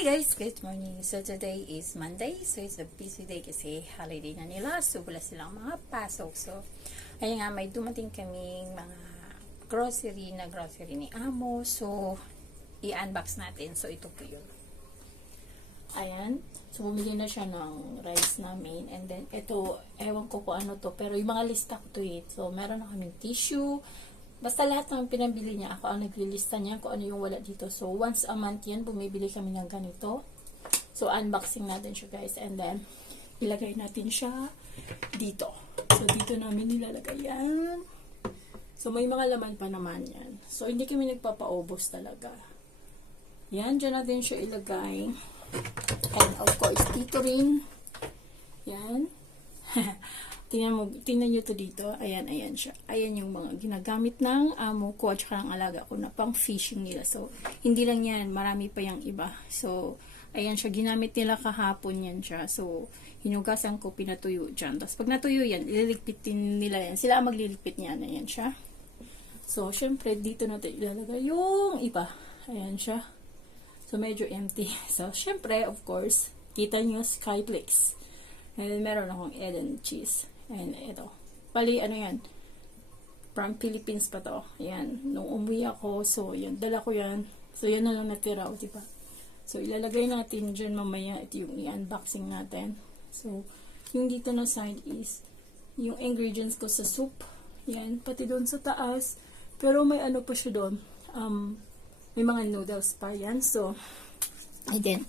Hi guys! Good morning! So today is Monday. So it's a busy day kasi holiday na nila. So wala silang mga pasok. So ayun nga, may dumating kaming mga grocery ni Amo. So i-unbox natin. So ito po yun. Ayan. So bumili na siya ng rice namin. And then ito, ewan ko kung ano to. Pero yung mga lista ko to it. So meron na kaming tissue. Basta lahat ng pinabili niya, ako ang naglilista niya kung ano yung wala dito. So, once a month yan, bumibili kami ng ganito. So, unboxing natin siya guys. And then, ilagay natin siya dito. So, dito namin nilalagay yan. So, may mga laman pa naman yan. So, hindi kami nagpapaubos talaga. Yan, dyan natin siya ilagay. And of course, dito rin. Yan. Tingnan nyo to dito. Ayan siya. Ayan yung mga ginagamit ng amo ko at saka ang alaga ko na pang fishing nila. So, hindi lang yan. Marami pa yung iba. So, ayan siya. Ginamit nila kahapon yan siya. So, hinugasan ko, pinatuyo dyan. Tapos, pag natuyo yan, ililigpitin nila yan. Sila ang magliligpit niyan. Ayan siya. So, syempre, dito natin ilalagay yung iba. Ayan siya. So, medyo empty. So, syempre, of course, kita nyo Skyflakes. And meron akong egg and cheese. And ito. Bali, ano yan? From Philippines pa to. Ayan. Nung umuwi ako, so, yan. Dala ko yan. So, yan na lang natira. Diba? So, ilalagay natin dyan mamaya. Ito yung i-unboxing natin. So, yung dito na side is yung ingredients ko sa soup. Yan. Pati doon sa taas. Pero may ano pa siya doon. May mga noodles pa. Yan. So, again.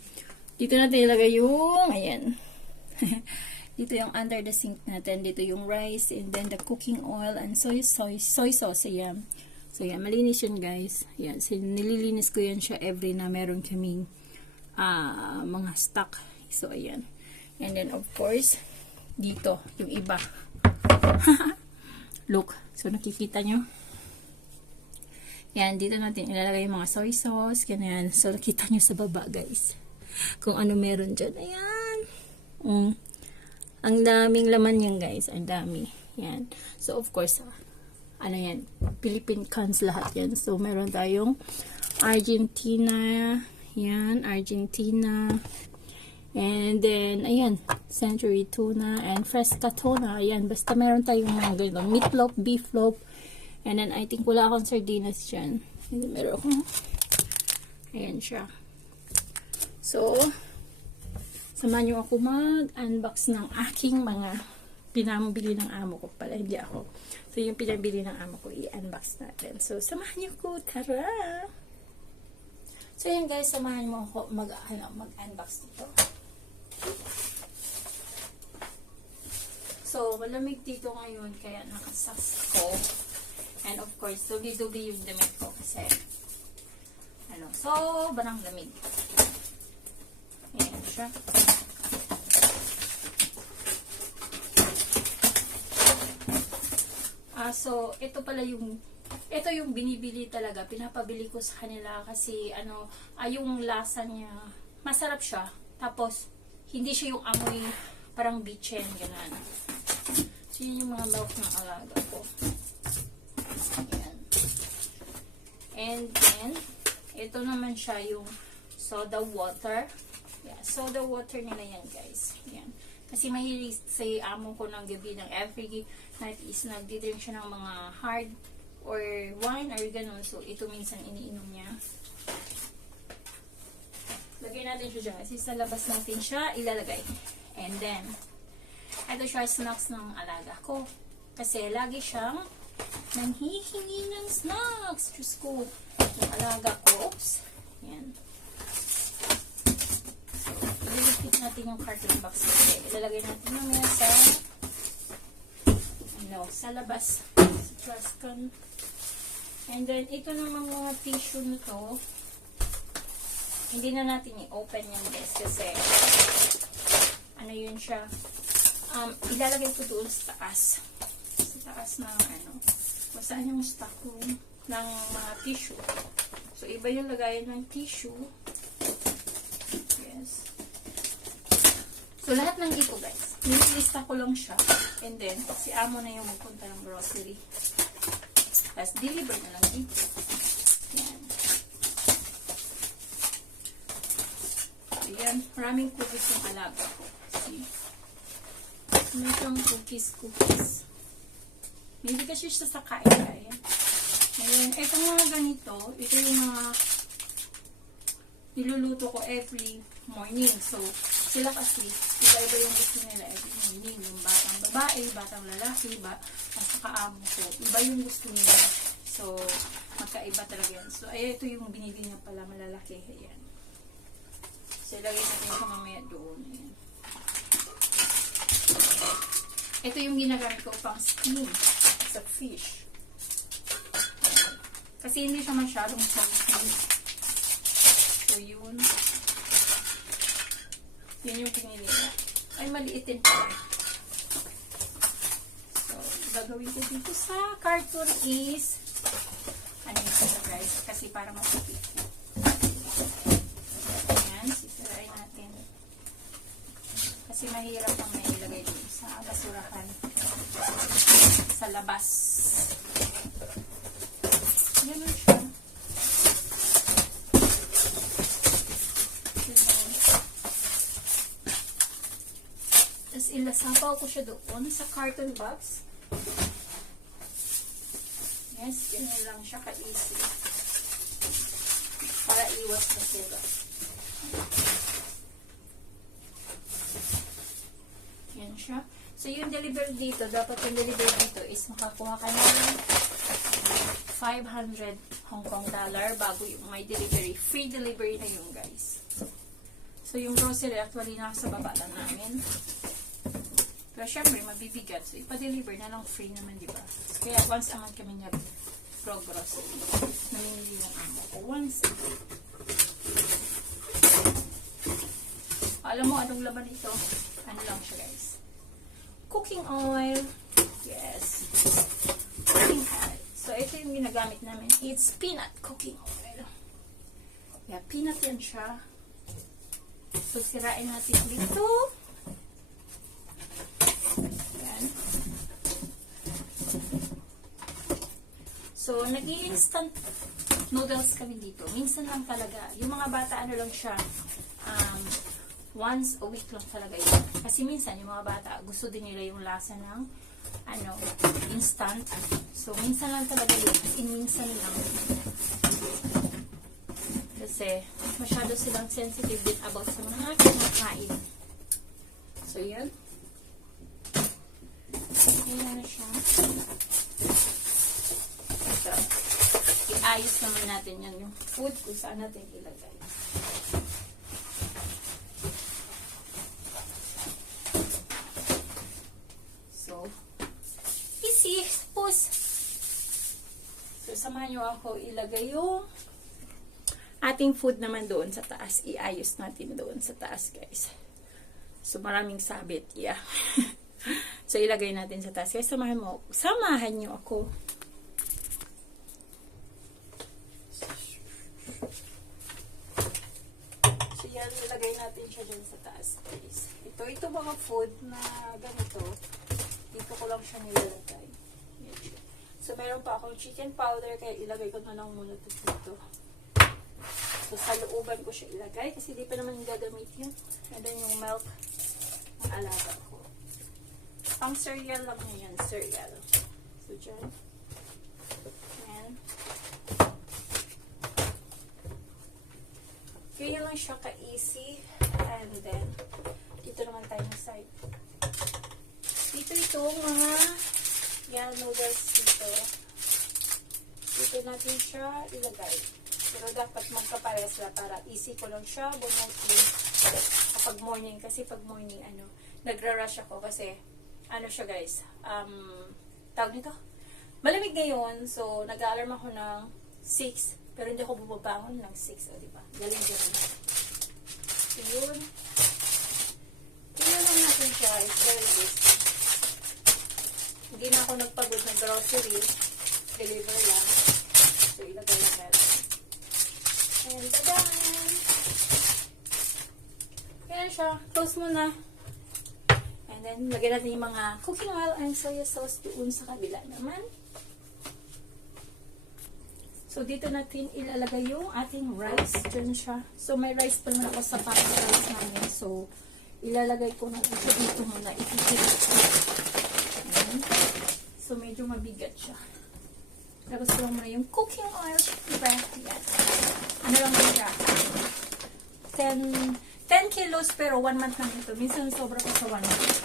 Dito natin ilagay yung, ayan. Dito yung under the sink natin. Dito yung rice and then the cooking oil and soy sauce. Ayan. So, yan. Malinis yun, guys. Ayan. So, nililinis ko yan siya every na meron kaming mga stock. So, ayan. And then, of course, dito, yung iba. Look. So, nakikita nyo? Yan. Dito natin ilalagay yung mga soy sauce. Ganyan. So, nakita nyo sa baba, guys. Kung ano meron dyan. Ayan. Ang daming laman yan guys. Ang dami. Yan. So of course, ano yan? Philippine cans lahat yan. So meron tayong Argentina. Yan. Argentina. And then, ayan. Century tuna and Fresca tuna. Ayan. Basta meron tayong mga ganito. Meatloaf, beef loaf. And then I think wala akong sardinas dyan. Hindi meron akong. Ayan siya. So, samahan nyo ako mag-unbox ng aking mga pinambili ng amo ko pala. Hindi ako. So, yung pinambili ng amo ko, i-unbox natin. So, samahan nyo ko. Tara! So, yun guys, samahan mo ako mag-unbox dito. So, malamig dito ngayon, kaya nakasaks ko. And of course, dugi-dugi yung damit ko kasi sobrang lamig. Ayan siya. So, ito pala yung binibili talaga. Pinapabili ko sa kanila kasi, yung lasa niya, masarap siya. Tapos, hindi siya yung amoy, parang bitchen, gano'n. So, yun yung mga milk ng alaga ko. Ayan. And then, ito naman siya yung soda water. Yeah, soda water nila yan, guys. Yan. Kasi mahilig sa amo ko ng gabi ng every night is nagdidrink siya ng mga hard or wine or ganun. So, ito minsan iniinom niya. Lagay natin siya dyan. Kasi sa labas natin siya ilalagay. And then, ito siya snacks ng alaga ko. Kasi lagi siyang nanghihingi ng snacks. Diyos ko. Yung alaga ko. Oops. Yan. Ililipit natin yung carton box kasi ilalagay natin mamaya sa labas sa trash can. And then ito namang mga tissue na to, hindi na natin i-open yan guys kasi yun siya, ilalagay ko doon sa taas ng basaan yung stock room ng mga tissue. So iba yung lagayan ng tissue. So, lahat ng ito, guys, nilista ko lang siya. And then, si amo na yung magpunta ng grocery. Tapos, deliver na lang dito. Yan. yan, maraming cookies yung alaga ko. See? May siyang cookies. Hindi kasi siya sa kain-kain. Ngayon, itong mga ganito, ito yung mga niluluto ko every morning. So, sila kasi, iba-iba yung gusto nila every morning. Yung batang babae, batang lalaki, at saka amo ko. Iba yung gusto nila. So, magkaiba talaga yan. So, ito yung binili niya pala malalaki. Ayan. So, ilagay natin siya mamaya doon. Ayan. Ito yung ginagamit ko pang steam sa fish. Ayan. Kasi hindi siya masyadong salty. So, yun. Yun yung pinili niya. Ay, maliitin pala. So, gagawin ko dito sa carton is ano yung sa guys, kasi para masipit. Ayan, sisirain natin. Kasi mahirap ang may ilagay dito sa basurahan. Sa labas. Ganun siya. Tapos ilasapaw ko siya doon sa carton box. Yes, ganyan lang siya ka-easy. Para iwas na sila. Yan siya. So, yung delivery dito, dapat yung delivery dito is makakuha ka ng 500 Hong Kong dollar bago yung may delivery. Free delivery na yun, guys. So, yung grocery actually nasa baba lang namin. Pero syempre, mabibigat. So, ipa-deliver na lang free naman, di ba? Kaya once a month kami nag-grocery. Namimili yung amo ko. Once a month. Alam mo, anong laman ito? Ano lang siya, guys? Cooking oil. Yes. Cooking oil. So, ito yung ginagamit namin. It's peanut cooking oil. Yeah, peanut yan siya. So, sirain natin dito. So, nag-i-instant noodles kami dito. Minsan lang talaga. Yung mga bata, ano lang siya, once a week lang talaga yun. Kasi minsan, yung mga bata, gusto din nila yung lasa ng, instant. So, minsan lang talaga yun. As in, minsan lang. Kasi, masyado silang sensitive din about sa mga kinakain. So, yun. Ayan na siya. Ito. I-ayos naman natin yan. Yung food kung saan natin ilagay. So, easy. Push. So, samahan nyo ako ilagay yung ating food naman doon sa taas. I-ayos natin doon sa taas, guys. So, maraming sabit. Yeah. So, ilagay natin sa taas. Kaya samahan nyo ako. So, yan, ilagay natin siya dun sa taas, guys. Ito mga food na ganito. Dito ko lang siya nilalagay. So, meron pa akong chicken powder, kaya ilagay ko na lang muna ito dito. So, sa looban ko siya ilagay, kasi di pa naman gagamit yun. And then, yung milk ng alaga ko. Pang cereal lang na yan, cereal. So, dyan. Ayan. Kaya lang siya ka-easy. And then, dito naman tayo na side. Dito itong mga yan, noodles dito. Dito natin siya ilagay. Pero dapat magkapares lang para easy ko lang siya. Bumutli kapag morning. Kasi pag morning, nagra-rush ako kasi siya guys, tawag nito, malamig ngayon, so nag-alarm ako ng 6, pero hindi ako bumabangon ng 6, diba? Galing. So yun, tingnan lang natin siya, it's very easy. Hindi na ako nagpagod ng grocery, deliver lang, so ilagay lang natin. And tadan! Kaya siya, close mo na. And then, lagyan natin yung mga cooking oil and soya sauce doon sa kabila naman. So, dito natin ilalagay yung ating rice. Diyan siya. So, may rice pa naman ako sa pack rice namin. So, ilalagay ko na siya dito muna. Ipipilit ko. Ayan. So, medyo mabigat siya. Tapos ko muna yung cooking oil. Diba? Yan. Ano lang ba siya? 10 kilos pero 1 month lang ito. Minsan sobra pa sa 1 month.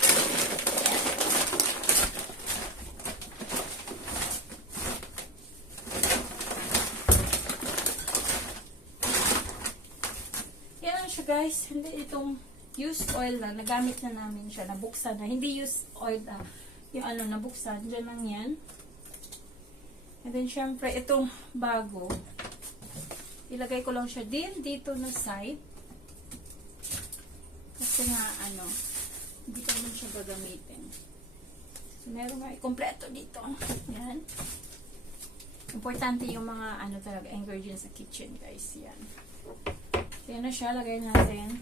Yan lang siya guys. Hindi itong used oil na. Nagamit na namin siya. Nabuksan na. Hindi used oil na. Yung ano, nabuksan. Diyan lang yan. And then syempre itong bago. Ilagay ko lang siya din dito na side. Kasi nga, ano, hindi ko naman siya gagamitin. So, meron nga, kompleto dito. Yan. Importante yung mga, ano talaga, ingredients sa kitchen, guys. Yan. Yan na siya, lagay natin.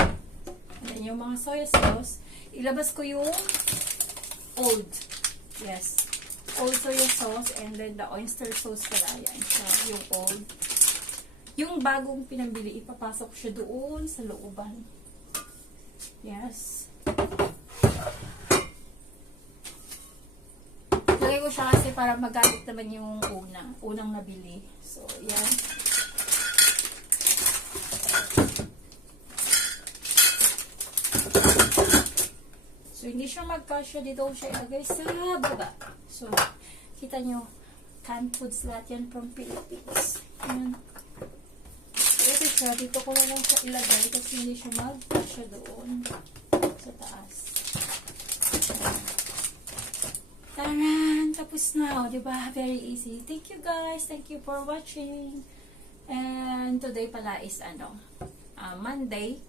And then, yung mga soy sauce, ilabas ko yung old. Yes. Old soy sauce, and then the oyster sauce pala. Yan siya, yung old. Yung bagong pinambili, ipapasok ko siya doon sa looban. Yes. Lagay ko siya kasi para magamit naman yung unang nabili. So, yan. So, hindi siya magkasya. Dito ko siya ilagay sa baba. So, kita nyo, canned foods lahat yan from Philippines. Yan. Ito siya, dito ko lang siya ilagay kasi hindi siya mag-kasya doon sa taas. Taran! Tapos na, o, diba? Very easy. Thank you guys. Thank you for watching. And today pala is ano, Monday,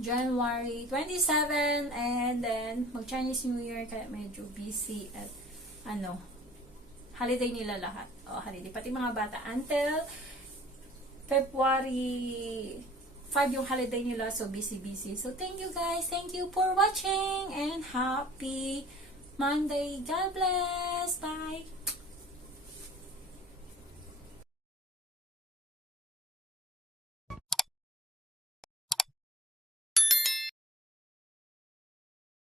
January 27, and then mag-Chinese New Year kaya medyo busy at ano, holiday nila lahat. O, holiday. Pati mga bata until February 5 yung holiday nila, so busy. So, thank you guys. Thank you for watching and happy Monday. God bless. Bye.